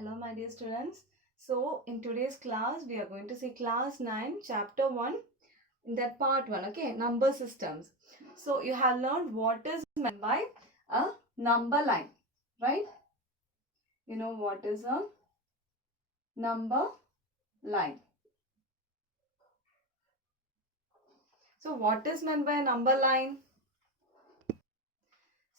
Hello my dear students. So in today's class we are going to see class 9 chapter 1 in that part 1, okay, number systems. So you have learned what is meant by a number line, right? You know what is a number line. So what is meant by a number line?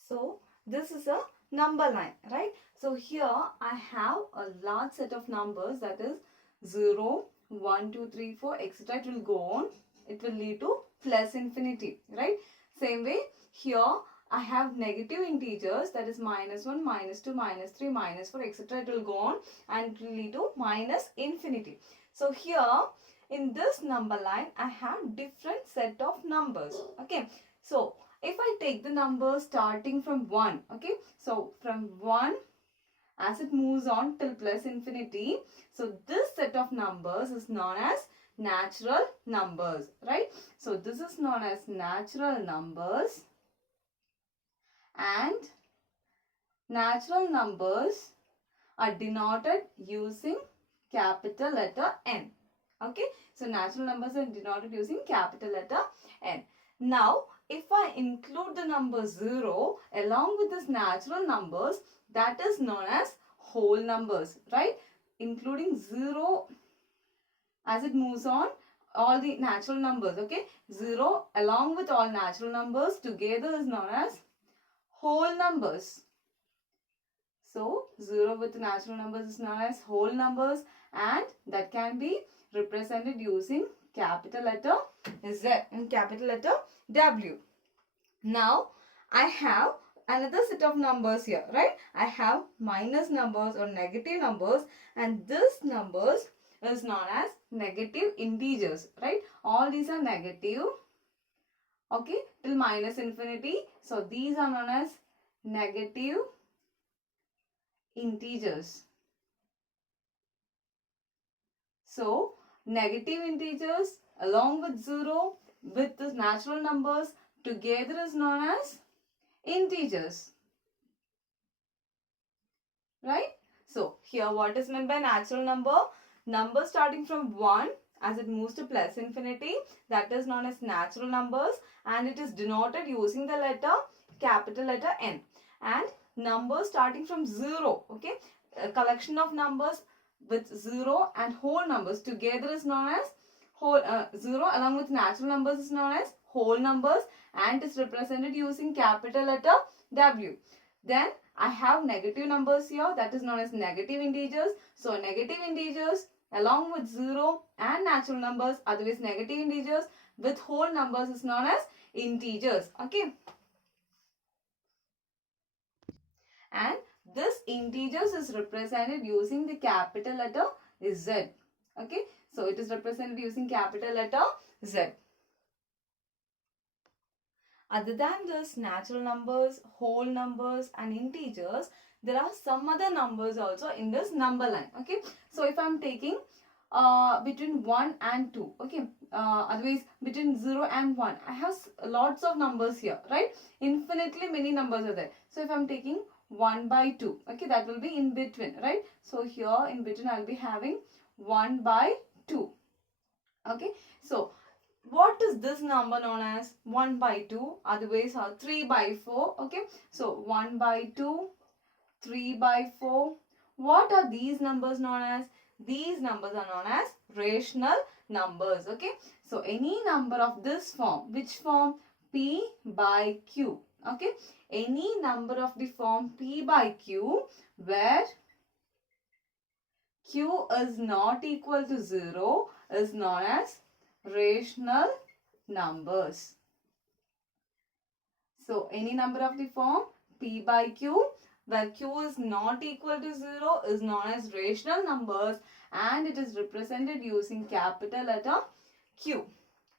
So this is a number line, right? So here I have a large set of numbers, that is 0, 1, 2, 3, 4, etc. It will go on. It will lead to plus infinity, right? Same way here I have negative integers, that is -1, -2, -3, -4, etc. It will go on and it will lead to minus infinity. So here in this number line I have different set of numbers, okay? So if I take the numbers starting from 1, okay, so from 1 as it moves on till plus infinity, so this set of numbers is known as natural numbers, right? So this is known as natural numbers, and natural numbers are denoted using capital letter N. Okay, so natural numbers are denoted using capital letter N. Now, if I include the number 0 along with this natural numbers, that is known as whole numbers, right? Including 0 as it moves on, all the natural numbers, okay? 0 along with all natural numbers together is known as whole numbers. So, 0 with natural numbers is known as whole numbers, and that can be represented using capital letter Z and capital letter W. Now, I have another set of numbers here, right? I have minus numbers or negative numbers, and this numbers is known as negative integers, right? All these are negative, okay, till minus infinity. So, these are known as negative integers. So, negative integers along with 0 with the natural numbers together is known as integers, right? So, here what is meant by natural number? Number starting from 1 as it moves to plus infinity, that is known as natural numbers, and it is denoted using the letter capital letter N. And numbers starting from 0, okay, a collection of numbers with 0 and whole numbers together is known as whole 0 along with natural numbers is known as whole numbers, and is represented using capital letter W. Then I have negative numbers here, that is known as negative integers. So negative integers along with 0 and natural numbers, otherwise negative integers with whole numbers is known as integers, okay? And this integers is represented using the capital letter Z, okay? So it is represented using capital letter Z. Other than this natural numbers, whole numbers and integers, there are some other numbers also in this number line, okay? So if I am taking between 1 and 2, okay, otherwise between 0 and 1, I have lots of numbers here, right? Infinitely many numbers are there. So if I am taking 1 by 2, okay, that will be in between, right? So here in between I will be having 1 by 2, okay? So what is this number known as? 1 by 2, otherwise 3 by 4, okay? So 1 by 2, 3 by 4. What are these numbers known as? These numbers are known as rational numbers, okay? So any number of this form, which form? P by Q, okay? Any number of the form P by Q where Q is not equal to 0 is known as rational numbers. So, any number of the form P by Q where Q is not equal to 0 is known as rational numbers, and it is represented using capital letter Q.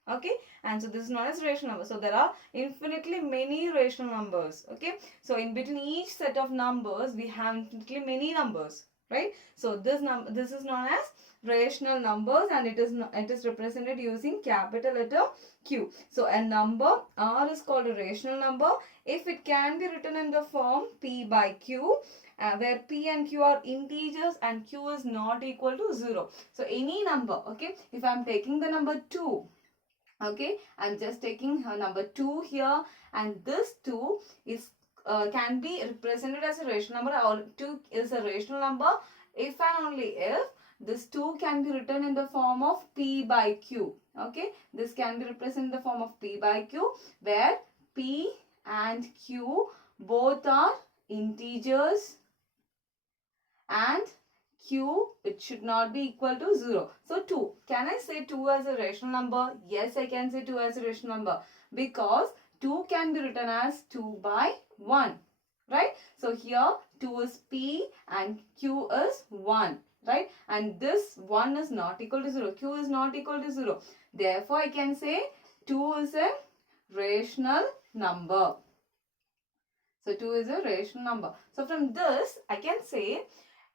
Okay, and so this is known as rational number. So there are infinitely many rational numbers. Okay, so in between each set of numbers we have infinitely many numbers, right? So this is known as rational numbers, and it is represented using capital letter Q. So a number R is called a rational number if it can be written in the form P by Q, where P and Q are integers and Q is not equal to 0. So any number, okay, if I'm taking the number 2, okay, I'm just taking number 2 here, and this 2 is can be represented as a rational number, or 2 is a rational number if and only if this 2 can be written in the form of P by Q. Okay, this can be represented in the form of P by Q, where P and Q both are integers and Q, it should not be equal to 0. So 2. Can I say 2 as a rational number? Yes, I can say 2 as a rational number, because 2 can be written as 2 by 1. Right? So here 2 is P and Q is 1. Right? And this 1 is not equal to 0. Q is not equal to 0. Therefore, I can say 2 is a rational number. So 2 is a rational number. So from this, I can say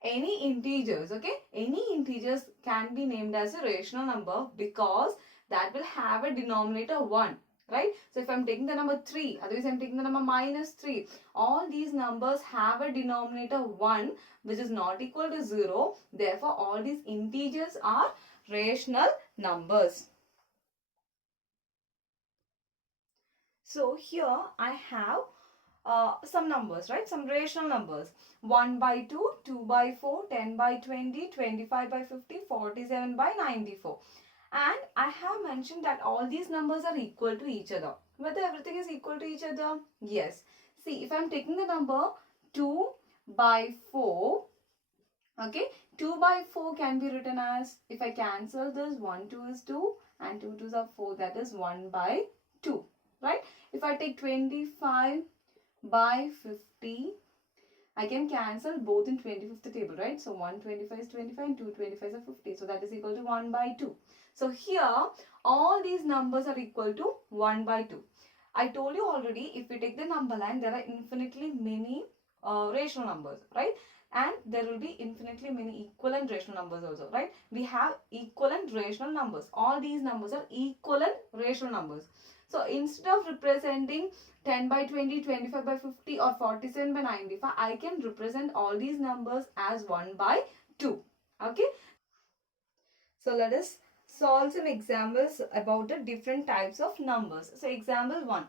any integers, okay, any integers can be named as a rational number, because that will have a denominator 1, right? So if I'm taking the number 3, otherwise I'm taking the number minus 3, all these numbers have a denominator 1 which is not equal to 0. Therefore, all these integers are rational numbers. So here I have some numbers, right? Some rational numbers. 1 by 2, 2 by 4, 10 by 20, 25 by 50, 47 by 94. And I have mentioned that all these numbers are equal to each other. Whether everything is equal to each other? Yes. See, if I am taking the number 2 by 4, okay, 2 by 4 can be written as, if I cancel this, 1, 2 is 2 and 2 2s are 4, that is 1 by 2, right? If I take 25 by 50, I can cancel both in 25th table, right? So 125 is 25 and 225 are 50. So that is equal to 1 by 2. So here, all these numbers are equal to 1 by 2. I told you already, if we take the number line, there are infinitely many rational numbers, right? And there will be infinitely many equivalent rational numbers also, right? We have equivalent rational numbers. All these numbers are equivalent rational numbers. So instead of representing 10 by 20, 25 by 50 or 47 by 95, I can represent all these numbers as 1 by 2. Okay. So let us solve some examples about the different types of numbers. So example 1.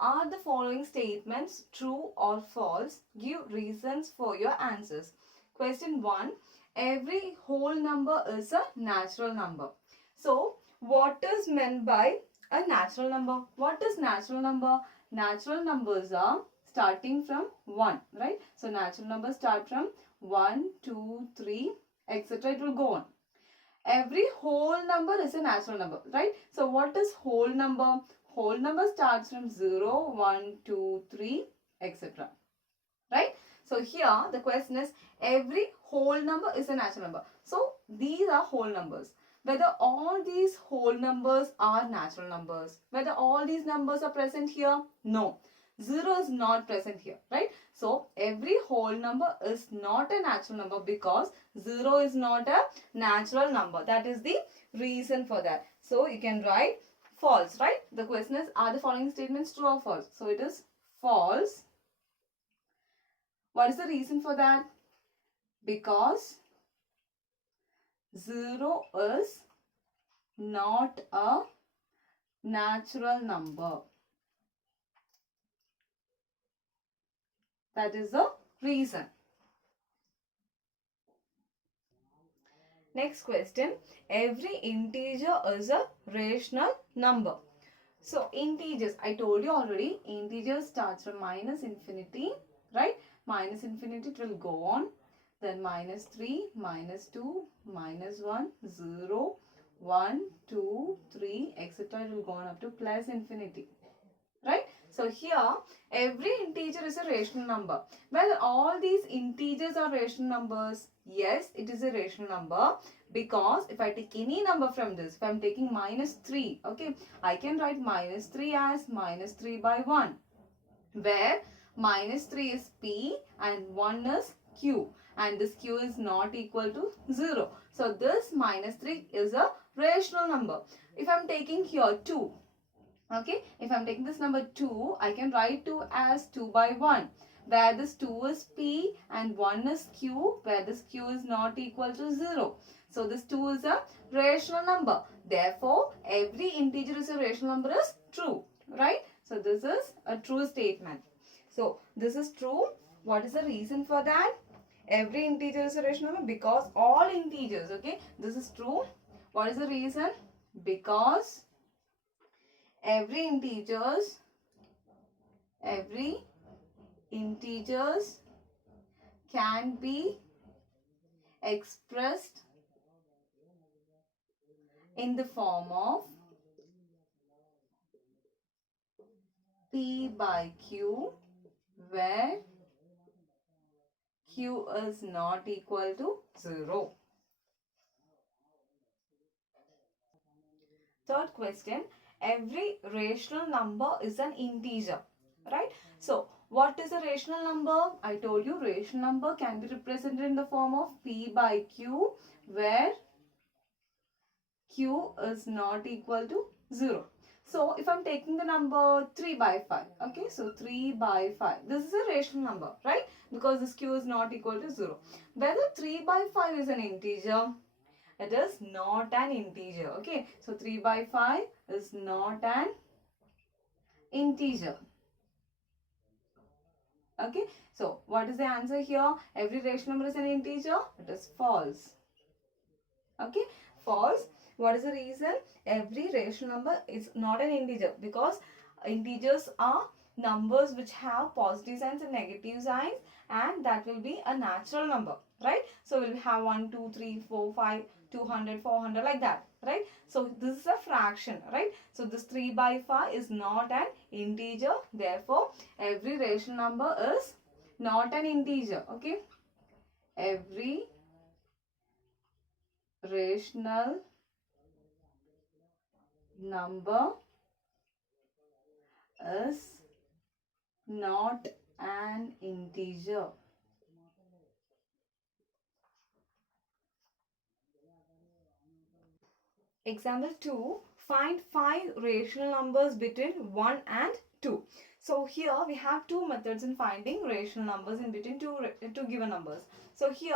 Are the following statements true or false? Give reasons for your answers. Question 1. Every whole number is a natural number. So what is meant by a natural number? What is natural number? Natural numbers are starting from 1, right? So natural numbers start from 1, 2, 3, etc. It will go on. Every whole number is a natural number, right? So what is whole number? Whole number starts from 0, 1, 2, 3, etc. Right? So here the question is, every whole number is a natural number. So these are whole numbers. Whether all these whole numbers are natural numbers, whether all these numbers are present here? No. 0 is not present here, right? So every whole number is not a natural number, because 0 is not a natural number. That is the reason for that. So you can write false, right? The question is, are the following statements true or false? So it is false. What is the reason for that? Because 0 is not a natural number. That is the reason. Next question. Every integer is a rational number. So integers, I told you already, integers starts from minus infinity, right? Minus infinity, it will go on. Then minus 3, minus 2, minus 1, 0, 1, 2, 3, etc. It will go on up to plus infinity. Right? So here, every integer is a rational number. Well, all these integers are rational numbers. Yes, it is a rational number, because if I take any number from this, if I am taking minus 3, okay, I can write minus 3 as minus 3 by 1, where minus 3 is P and 1 is Q, and this Q is not equal to 0. So this minus 3 is a rational number. If I am taking here 2, okay, if I'm taking this number 2, I can write 2 as 2 by 1. where this 2 is P and 1 is Q, where this Q is not equal to 0. So this 2 is a rational number. Therefore, every integer is a rational number is true, right? So this is a true statement. So this is true. What is the reason for that? Every integer is a rational number because all integers, okay? This is true. What is the reason? Because every integers can be expressed in the form of P by Q, where Q is not equal to 0. Third question, every rational number is an integer, right? So, what is a rational number? I told you rational number can be represented in the form of P by Q, where Q is not equal to 0. So, if I'm taking the number 3 by 5, okay, so 3 by 5, this is a rational number, right? Because this Q is not equal to 0. Whether 3 by 5 is an integer, it is not an integer, okay? So, 3 by 5 is not an integer. Okay, so what is the answer here? Every rational number is an integer? It is false. Okay, false. What is the reason? Every rational number is not an integer because integers are numbers which have positive signs and negative signs, and that will be a natural number, right? So we'll have 1, 2, 3, 4, 5, 200, 400 like that, right? So this is a fraction, right? So this 3 by 5 is not an integer. Therefore, every rational number is not an integer, okay? Every rational number is not an integer. Example 2, find 5 rational numbers between 1 and 2. So here we have two methods in finding rational numbers in between two given numbers. So here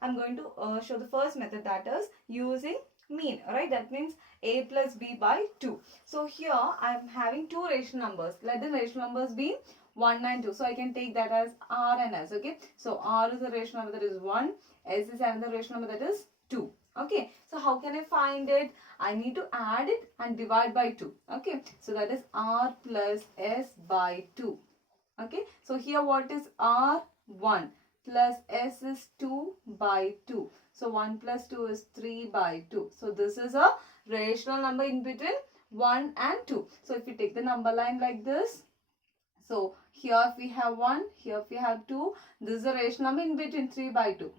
I'm going to show the first method, that is using mean, right? That means a plus b by 2. So here I'm having two rational numbers. Let the rational numbers be 1 and 2. So I can take that as r and s, okay? So r is a rational number that is 1, s is another rational number that is 2. Okay, so how can I find it? I need to add it and divide by 2. Okay, so that is r plus s by 2. Okay, so here what is r? 1 plus s is 2 by 2. So 1 plus 2 is 3 by 2. So this is a rational number in between 1 and 2. So if we take the number line like this, so here if we have 1, here if we have 2, this is a rational number in between 3 by 2.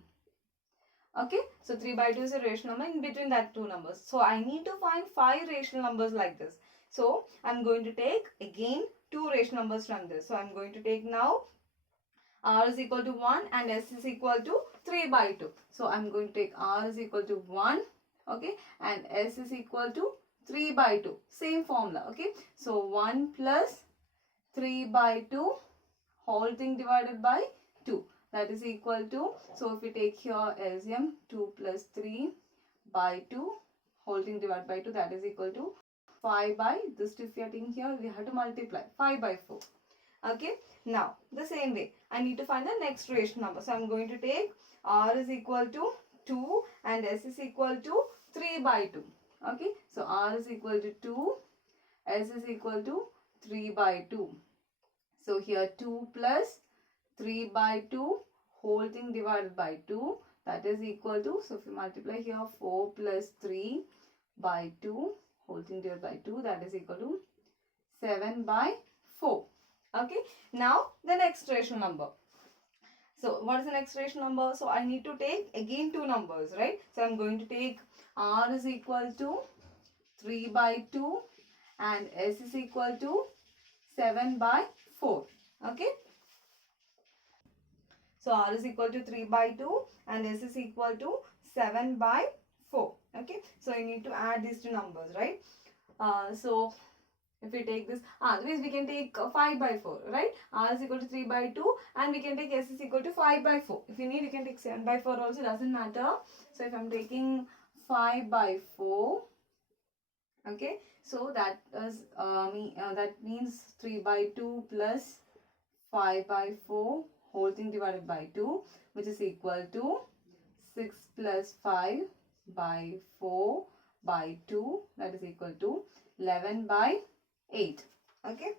Okay, so 3 by 2 is a rational number in between that two numbers. So I need to find 5 rational numbers like this. So I'm going to take again two rational numbers from this. So I'm going to take now r is equal to 1 and s is equal to 3 by 2. So I'm going to take r is equal to 1, okay, and s is equal to 3 by 2. Same formula, okay. So 1 plus 3 by 2 whole thing divided by 2. That is equal to, so if we take here LCM, 2 plus 3 by 2 whole thing divided by 2, that is equal to 5 by, this if we are taking here, we have to multiply 5 by 4. Okay, now the same way I need to find the next rational number. So I'm going to take r is equal to 2 and s is equal to 3 by 2. Okay, so r is equal to 2, s is equal to 3 by 2. So here 2 plus 3 by 2 whole thing divided by 2, that is equal to, so if you multiply here 4 plus 3 by 2 whole thing divided by 2, that is equal to 7 by 4. Okay, now the next rational number. So what is the next rational number? So I need to take again two numbers, right? So I'm going to take r is equal to 3 by 2 and s is equal to 7 by 4. Okay, so r is equal to 3 by 2 and s is equal to 7 by 4. Okay, so I need to add these two numbers, right? So If we take this, otherwise we can take 5 by 4, right? R is equal to 3 by 2 and we can take S is equal to 5 by 4. If you need, you can take 7 by 4 also, doesn't matter. So if I'm taking 5 by 4, okay, so that is that means 3 by 2 plus 5 by 4 whole thing divided by 2, which is equal to 6 plus 5 by 4 by 2, that is equal to 11 by 8. Okay.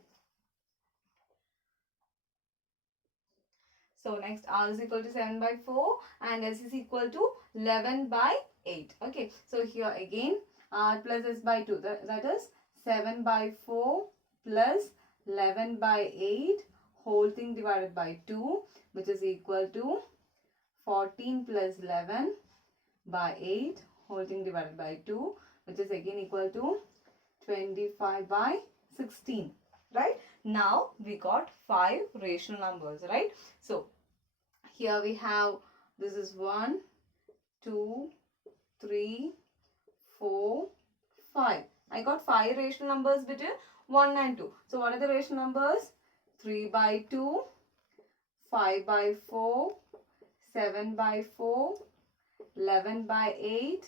So next R is equal to 7 by 4 and S is equal to 11 by 8. Okay. So here again R plus S by 2, that is 7 by 4 plus 11 by 8 whole thing divided by 2, which is equal to 14 plus 11 by 8 whole thing divided by 2, which is again equal to 25 by 16. Right? Now we got 5 rational numbers. Right? So here we have, this is 1, 2, 3, 4, 5. I got 5 rational numbers between 1 and 2. So what are the rational numbers? 3 by 2, 5 by 4, 7 by 4, 11 by 8,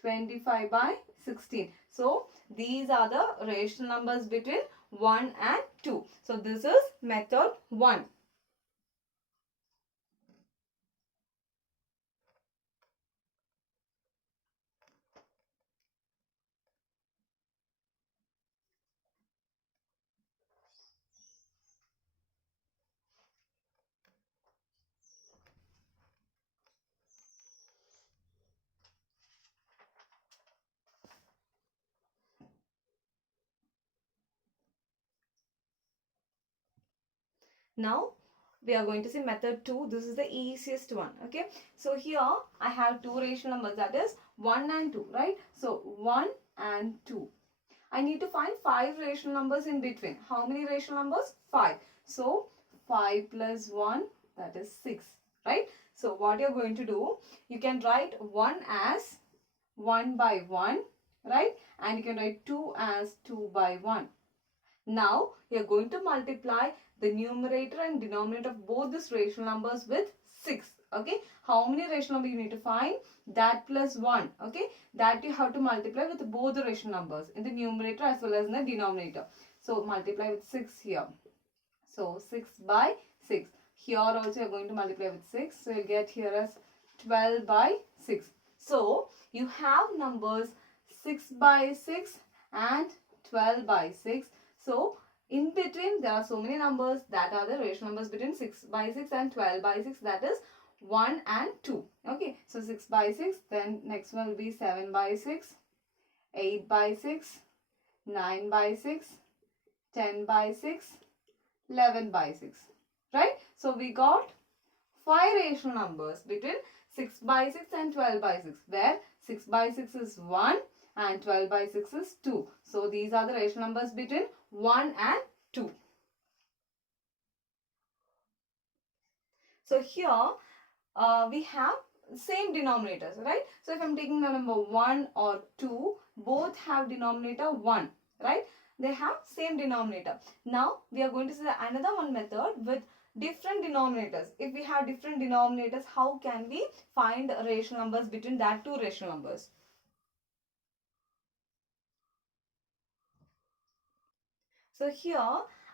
25 by 16. So these are the rational numbers between 1 and 2. So this is method 1. Now we are going to see method 2. This is the easiest one. Okay. So here I have 2 rational numbers, that is 1 and 2. Right. So 1 and 2. I need to find 5 rational numbers in between. How many rational numbers? 5. So 5 plus 1, that is 6. Right. So what you are going to do, you can write 1 as 1 by 1. Right. And you can write 2 as 2 by 1. Now, you are going to multiply the numerator and denominator of both these rational numbers with 6. Okay. How many rational numbers you need to find? That plus 1. Okay. That you have to multiply with both the rational numbers in the numerator as well as in the denominator. So, multiply with 6 here. So, 6 by 6. Here also you are going to multiply with 6. So, you get here as 12 by 6. So, you have numbers 6 by 6 and 12 by 6. So, in between there are so many numbers that are the rational numbers between 6 by 6 and 12 by 6, that is 1 and 2. Okay. So, 6 by 6, then next one will be 7 by 6, 8 by 6, 9 by 6, 10 by 6, 11 by 6. Right. So, we got 5 rational numbers between 6 by 6 and 12 by 6, where 6 by 6 is 1 and 12 by 6 is 2. So, these are the rational numbers between 1 and 2. So, here we have same denominators, right? So, if I am taking the number 1 or 2, both have denominator 1, right? They have same denominator. Now, we are going to see another one method with different denominators. If we have different denominators, how can we find rational numbers between that two rational numbers? So here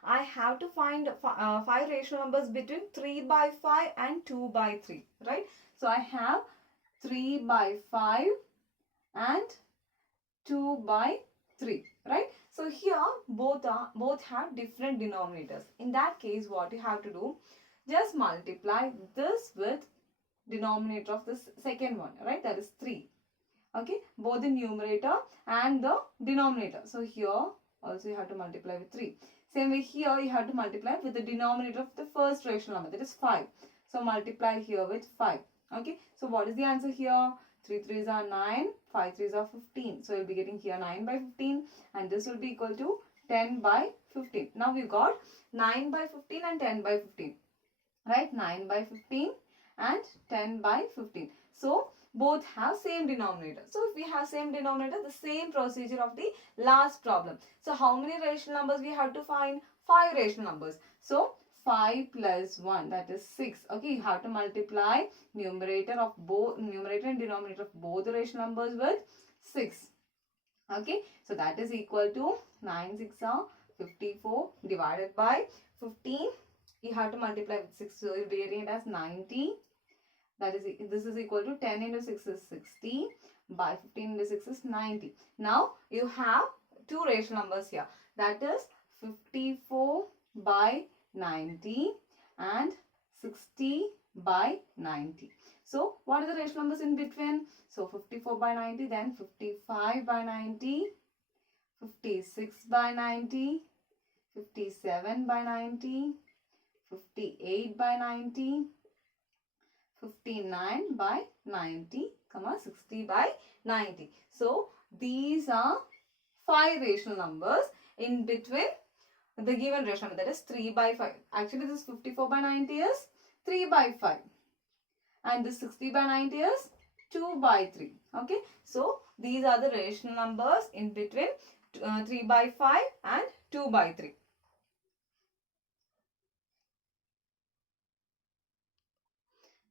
I have to find 5 rational numbers between 3 by 5 and 2 by 3, right? So I have 3 by 5 and 2 by 3, right? So here both have different denominators. In that case, what you have to do, just multiply this with denominator of this second one, right? That is 3. Okay, both the numerator and the denominator. So here also you have to multiply with 3. Same way here you have to multiply with the denominator of the first rational number, that is 5. So multiply here with 5. Okay, so what is the answer here? 3 3s are 9, 5 3s are 15. So you'll be getting here 9 by 15 and this will be equal to 10 by 15. Now we got 9 by 15 and 10 by 15. Right, 9 by 15 and 10 by 15. So both have same denominator. So if we have same denominator, the same procedure of the last problem. So how many rational numbers we have to find? 5 rational numbers. So 5 plus 1, that is 6. Okay, you have to multiply numerator and denominator of both the rational numbers with 6. Okay, so that is equal to 9 6 are 54 divided by 15. You have to multiply with 6, so it will be written as 90. That is, this is equal to 10 into 6 is 60 by 15 into 6 is 90. Now you have two rational numbers here, that is 54 by 90 and 60 by 90. So what are the rational numbers in between? So 54 by 90, then 55 by 90, 56 by 90, 57 by 90, 58 by 90, 59 by 90, 60 by 90. So these are 5 rational numbers in between the given rational number, that is 3 by 5. Actually this 54 by 90 is 3 by 5 and this 60 by 90 is 2 by 3. Okay, so these are the rational numbers in between 3 by 5 and 2 by 3.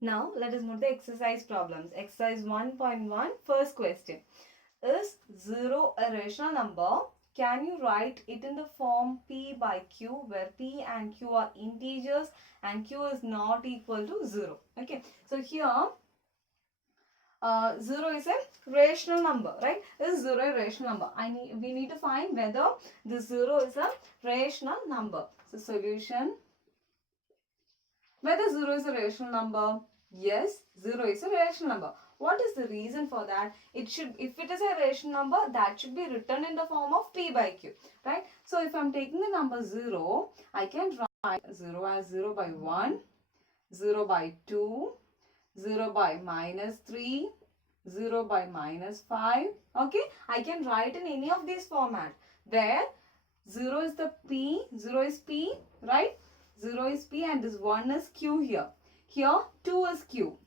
Now let us move to the exercise problems. Exercise 1.1, first question. Is 0 a rational number? Can you write it in the form P by Q, where P and Q are integers and Q is not equal to 0? Okay, so here 0 is a rational number, right? Is 0 a rational number? We need to find whether the 0 is a rational number. So solution, whether 0 is a rational number. Yes, 0 is a rational number. What is the reason for that? It should, if it is a rational number, that should be written in the form of P by Q, right? So if I am taking the number 0, I can write 0 as 0 by 1, 0 by 2, 0 by minus 3, 0 by minus 5. Okay, I can write in any of these format where 0 is the P, 0 is P, right? 0 is P and this 1 is Q here. Here 2 is Q.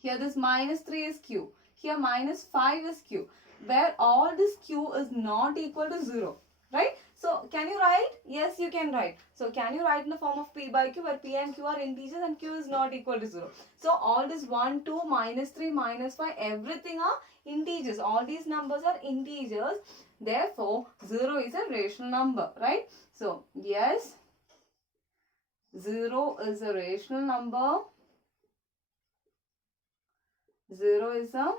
Here this minus 3 is Q. Here minus 5 is Q. Where all this Q is not equal to 0. Right? So can you write? Yes, you can write. So can you write in the form of P by Q, where P and Q are integers and Q is not equal to 0. So all this 1, 2, minus 3, minus 5, everything are integers. All these numbers are integers. Therefore 0 is a rational number. Right? So yes, 0 is a rational number. 0 is a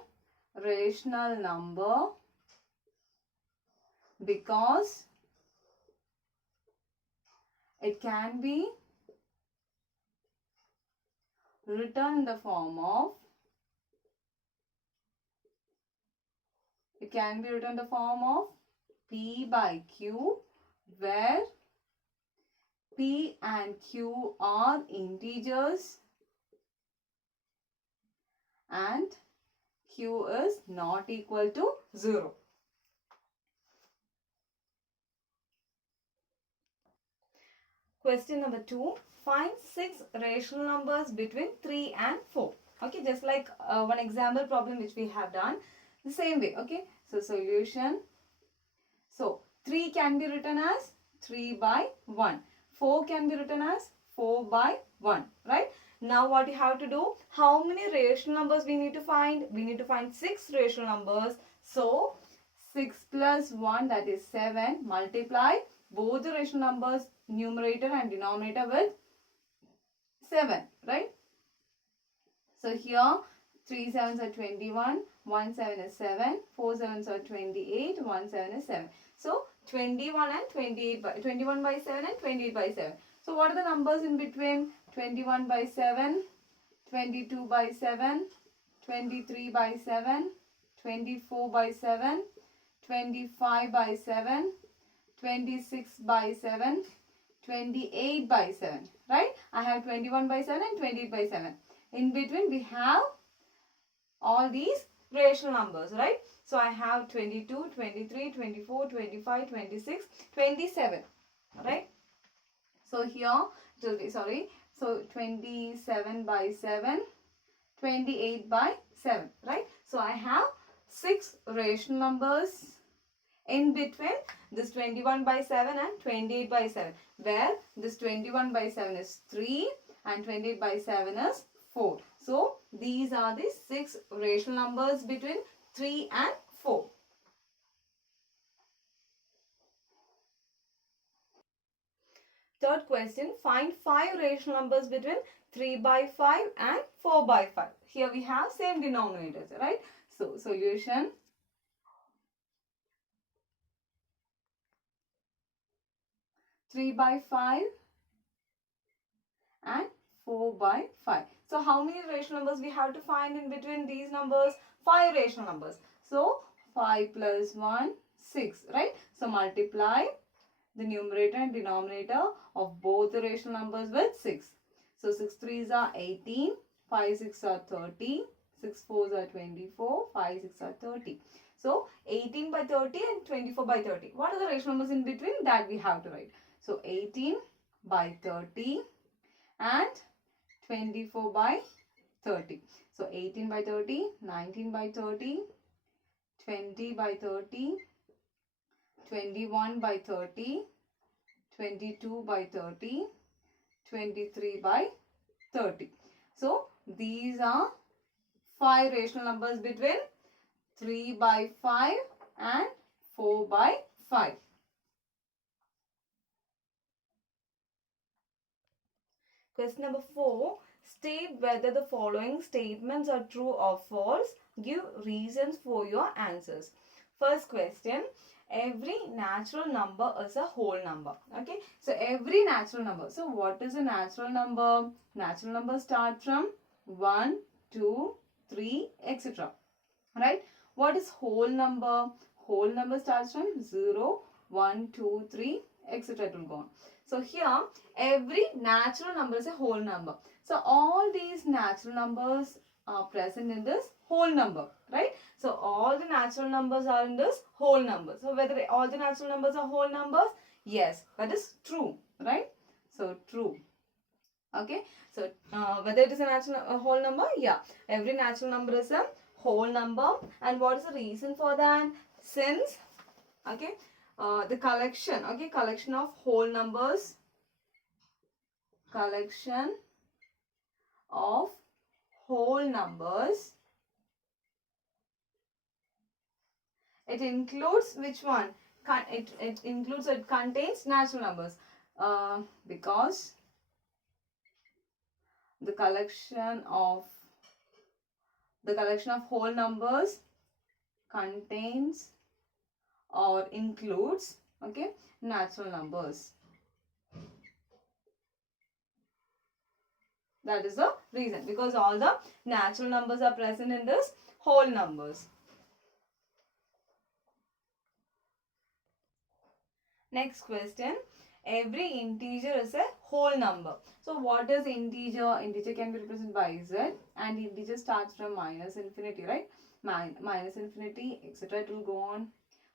rational number because it can be written in the form of P by Q, where P and Q are integers and Q is not equal to 0. Question number 2. Find 6 rational numbers between 3 and 4. Okay, just like one example problem which we have done the same way. Okay, so solution. So 3 can be written as 3 by 1. 4 can be written as 4 by 1. Right? Now what you have to do? How many rational numbers we need to find? We need to find 6 rational numbers. So 6 plus 1, that is 7. Multiply both the rational numbers, numerator and denominator, with 7. Right? So here 3 sevens are 21, 1 7 is 7, 4 sevens are 28, 1 7 is 7. So 21 and 28 by 21 by 7 and 28 by 7. So what are the numbers in between? 21 by 7, 22 by 7, 23 by 7, 24 by 7, 25 by 7, 26 by 7, 28 by 7. Right? I have 21 by 7 and 28 by 7. In between we have all these rational numbers, right? So I have 22, 23, 24, 25, 26, 27, right? So here, so 27 by 7, 28 by 7, right? So I have 6 rational numbers in between this 21 by 7 and 28 by 7, where this 21 by 7 is 3 and 28 by 7 is 4. So these are the 6 rational numbers between 3 and 4. Third question, find 5 rational numbers between 3 by 5 and 4 by 5. Here we have same denominators, right? So solution, 3 by 5 and 4 by 5. So how many rational numbers we have to find in between these numbers? 5 rational numbers. So 5 plus 1, 6, right? So multiply the numerator and denominator of both the rational numbers with 6. So 6 3s are 18, 5 6 are 30, 6 4s are 24, 5 6 are 30. So 18 by 30 and 24 by 30. What are the rational numbers in between? That we have to write. So 18 by 30 and 24 by 30. So 18 by 30, 19 by 30, 20 by 30, 21 by 30, 22 by 30, 23 by 30. So these are 5 rational numbers between 3 by 5 and 4 by 5. Question number 4. State whether the following statements are true or false. Give reasons for your answers. First question. Every natural number is a whole number. Okay. So every natural number. So what is a natural number? Natural number start from 1, 2, 3, etc. Right. What is whole number? Whole number starts from 0, 1, 2, 3, etc. It will go on. So here every natural number is a whole number. So all these natural numbers are present in this whole number, right? So all the natural numbers are in this whole number. So whether all the natural numbers are whole numbers? Yes, that is true, right? So true. Okay. So whether it is a whole number? Yeah. Every natural number is a whole number. And what is the reason for that? Since, okay, the collection, okay, collection of whole numbers, collection of whole numbers, it includes which one? It includes, it contains natural numbers, because the collection of whole numbers contains or includes, okay, natural numbers. That is the reason, because all the natural numbers are present in this whole numbers. Next question. Every integer is a whole number. So what is integer? Integer can be represented by z, and integer starts from minus infinity, right? Minus infinity, etc. It will go on.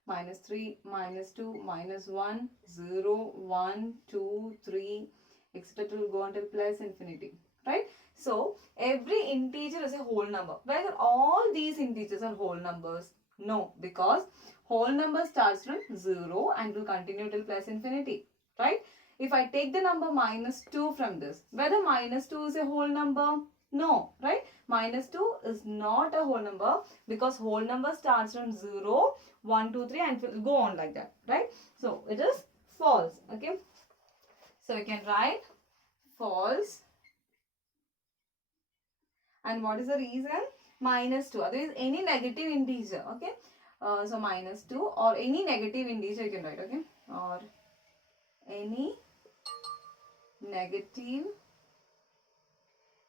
Minus 3, minus 2, minus 1, 0, 1, 2, 3, etc. It will go until plus infinity, right? So every integer is a whole number. Whether all these integers are whole numbers? No, because whole number starts from 0 and will continue till plus infinity, right? If I take the number minus 2 from this, whether minus 2 is a whole number? No, right? Minus 2 is not a whole number, because whole number starts from 0, 1, 2, 3 and will go on like that, right? So it is false, okay? So we can write false. And what is the reason? Minus 2. Otherwise, any negative integer, okay? So minus 2 or any negative integer you can write, okay? Or any negative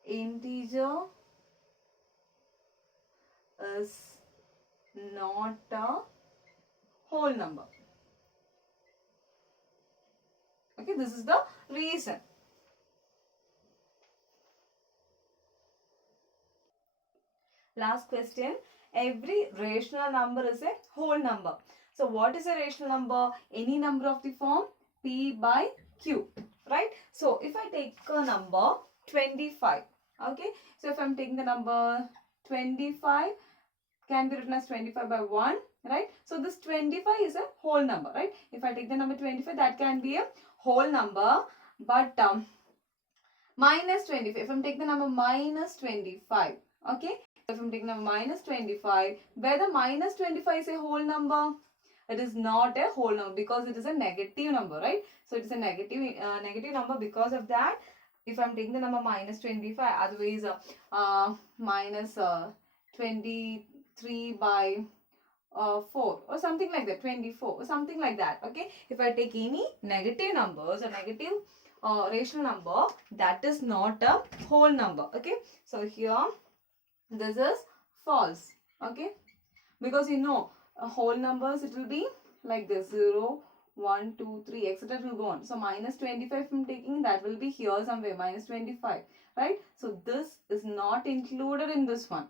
integer is not a whole number. Okay, this is the reason. Last question. Every rational number is a whole number. So what is a rational number? Any number of the form P by Q, right? So if I take a number 25, okay? So if I'm taking the number 25 can be written as 25 by 1, right? So this 25 is a whole number, right? If I take the number 25, that can be a whole number. But minus 25, if I'm taking the number minus 25, okay? If I'm taking the number minus 25, whether minus 25 is a whole number, it is not a whole number because it is a negative number, right? So it is a negative number. Because of that, if I'm taking the number minus 25, otherwise minus 23 by 4 or something like that, 24 or something like that, okay? If I take any negative numbers or negative rational number, that is not a whole number, okay? So here this is false, okay? Because whole numbers, it will be like this, 0, 1, 2, 3, etc. It will go on. So minus 25 from taking, that will be here somewhere, minus 25, right? So this is not included in this one,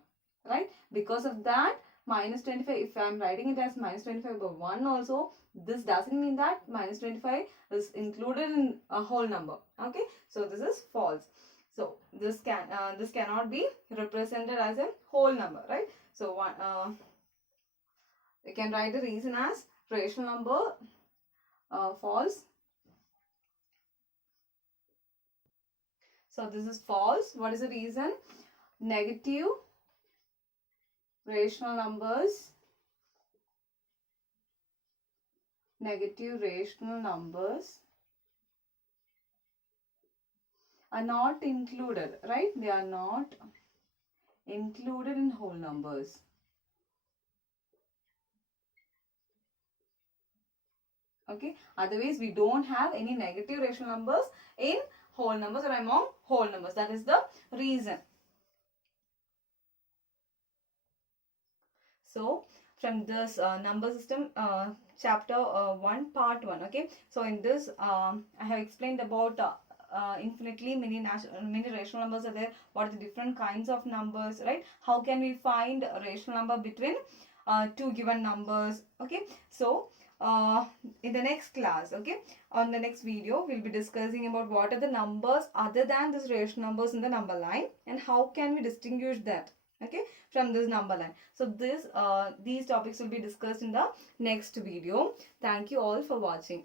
right? Because of that, minus 25, if I am writing it as minus 25 by 1 also, this doesn't mean that minus 25 is included in a whole number, okay? So this is false. So this cannot be represented as a whole number, right? So we can write the reason as rational number, false. So this is false. What is the reason? Negative rational numbers are not included, right? They are not included in whole numbers. Okay, otherwise we don't have any negative rational numbers in whole numbers or among whole numbers. That is the reason. So from this number system chapter 1 part 1, okay? So in this I have explained about infinitely many rational numbers are there. What are the different kinds of numbers, right? How can we find a rational number between two given numbers, okay? So in the next class, okay, on the next video, we'll be discussing about what are the numbers other than these rational numbers in the number line and how can we distinguish that, okay, from this number line. So these topics will be discussed in the next video. Thank you all for watching.